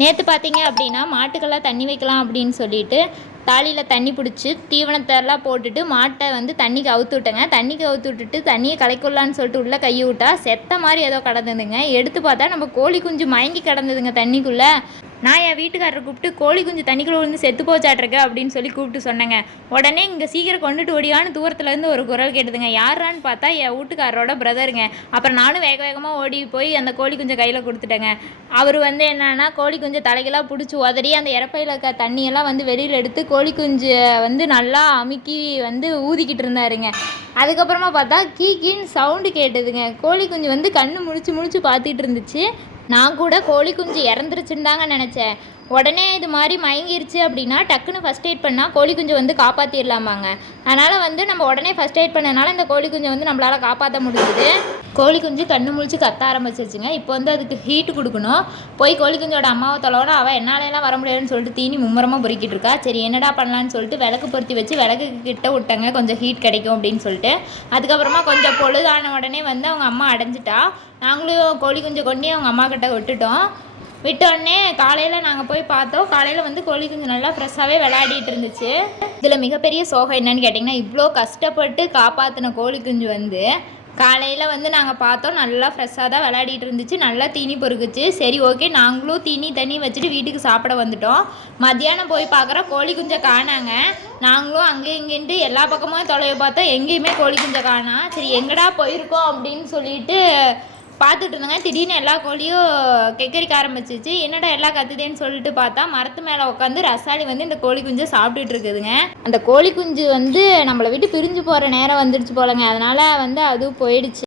நேற்று பார்த்தீங்க அப்படின்னா மாட்டுக்கெல்லாம் தண்ணி வைக்கலாம் அப்படின்னு சொல்லிட்டு தாலியில் தண்ணி பிடிச்சி தீவனத்தெல்லாம் போட்டுட்டு மாட்டை வந்து தண்ணிக்கு அவுத்து விட்டேங்க. தண்ணிக்கு அவுத்து விட்டுட்டு தண்ணியை கலைக்கொள்ளான்னு சொல்லிட்டு உள்ளே கையை விட்டா செத்த மாதிரி ஏதோ கிடந்ததுங்க. எடுத்து பார்த்தா நம்ம கோழி குஞ்சு மயங்கி கிடந்ததுங்க தண்ணிக்குள்ளே. நான் என் வீட்டுக்காரரை கூப்பிட்டு கோழி குஞ்சு தண்ணிக்குள்ளே விழுந்து செத்து போச்சாட்ருக்கு அப்படின்னு சொல்லி கூப்பிட்டு சொன்னேங்க. உடனே இங்கே சீக்கிரம் கொண்டுட்டு ஓடியான்னு தூரத்துலேருந்து ஒரு குரல் கேட்டுதுங்க. யாரான்னு பார்த்தா என் வீட்டுக்காரரோட பிரதருங்க அப்புறம் நானும் வேக வேகமாக ஓடி போய் அந்த கோழி குஞ்சை கையில் கொடுத்துட்டேங்க. அவர் வந்து என்னன்னா கோழி குஞ்சை தலைகளாக பிடிச்சி உதறி அந்த இறப்பையில் இருக்க தண்ணியெல்லாம் வந்து வெளியில் எடுத்து கோழி குஞ்சை வந்து நல்லா அமுக்கி வந்து ஊதிக்கிட்டு இருந்தாருங்க. அதுக்கப்புறமா பார்த்தா கீ கீன்னு சவுண்டு கேட்டதுங்க. கோழி குஞ்சு வந்து கண்ணு முழிச்சு முழிச்சு பார்த்துட்டு இருந்துச்சு. நான் கூட கோழி குஞ்சு இறந்துருச்சுன்னு தாங்க நினச்சேன். உடனே இது மாதிரி மயங்கிருச்சு அப்படின்னா டக்குன்னு ஃபஸ்ட் எய்ட் பண்ணால் கோழி குஞ்சு வந்து காப்பாற்றிடலாமாங்க அதனால் வந்து நம்ம உடனே ஃபஸ்ட் எய்ட் பண்ணனால இந்த கோழி குஞ்சை வந்து நம்மளால் காப்பாற்ற முடிஞ்சுது கோழி குஞ்சு கண்ணு முழிச்சு கத்த ஆரம்பிச்சிருச்சுங்க. இப்போ வந்து அதுக்கு ஹீட் கொடுக்கணும். போய் கோழி குஞ்சோட அம்மாவை தொலைவோட அவள் என்னாலலாம் வர முடியாதுன்னு சொல்லிட்டு தீனி மும்முரமாக பொறுக்கிட்டு இருக்கா. சரி என்னடா பண்ணலான்னு சொல்லிட்டு விளக்கு பொருத்தி வச்சு விளக்கு கிட்ட விட்டாங்க. கொஞ்சம் ஹீட் கிடைக்கும் அப்படின்னு சொல்லிட்டு. அதுக்கப்புறமா கொஞ்சம் பொழுதான உடனே வந்து அவங்க அம்மா அடைஞ்சிட்டா. நாங்களும் கோழி குஞ்சை கொண்டு அவங்க அம்மா கிட்ட விட்டுட்டோம். விட்டோடனே காலையில் நாங்கள் போய் பார்த்தோம். காலையில் வந்து கோழி குஞ்சு நல்லா ஃப்ரெஷ்ஷாகவே விளையாடிட்டு இருந்துச்சு. இதில் மிகப்பெரிய சோகம் என்னன்னு கேட்டிங்கன்னா இவ்வளோ கஷ்டப்பட்டு காப்பாற்றின கோழி குஞ்சு வந்து காலையில் வந்து நாங்கள் பார்த்தோம். நல்லா ஃப்ரெஷ்ஷாக தான் விளையாடிட்டு இருந்துச்சு. நல்லா தீனி பொறுக்குச்சு. சரி ஓகே நாங்களும் தீனி தண்ணி வச்சுட்டு வீட்டுக்கு சாப்பிட வந்துட்டோம். மத்தியானம் போய் பார்க்குறோம் கோழி குஞ்சை காணாங்க. நாங்களும் அங்கே இங்கேன்ட்டு எல்லா பக்கமும் தொலைவை பார்த்தோம். எங்கேயுமே கோழி குஞ்சை காணா. சரி எங்கடா போயிருக்கோம் அப்படின்னு சொல்லிட்டு பார்த்துட்டு இருந்தாங்க. திடீர்னு எல்லா கோழியும் கெக்கரிக்க ஆரம்பிச்சிச்சு. என்னடா எல்லாம் கத்துதேன்னு சொல்லிட்டு பார்த்தா மரத்து மேலே உட்காந்து ரசாலி வந்து இந்த கோழி குஞ்சை சாப்பிட்டுட்டு இருக்குதுங்க. அந்த கோழி குஞ்சு வந்து நம்மளை விட்டு பிரிஞ்சு போகிற நேரம் வந்துடுச்சு போலங்க. அதனால் வந்து அதுவும் போயிடுச்சு.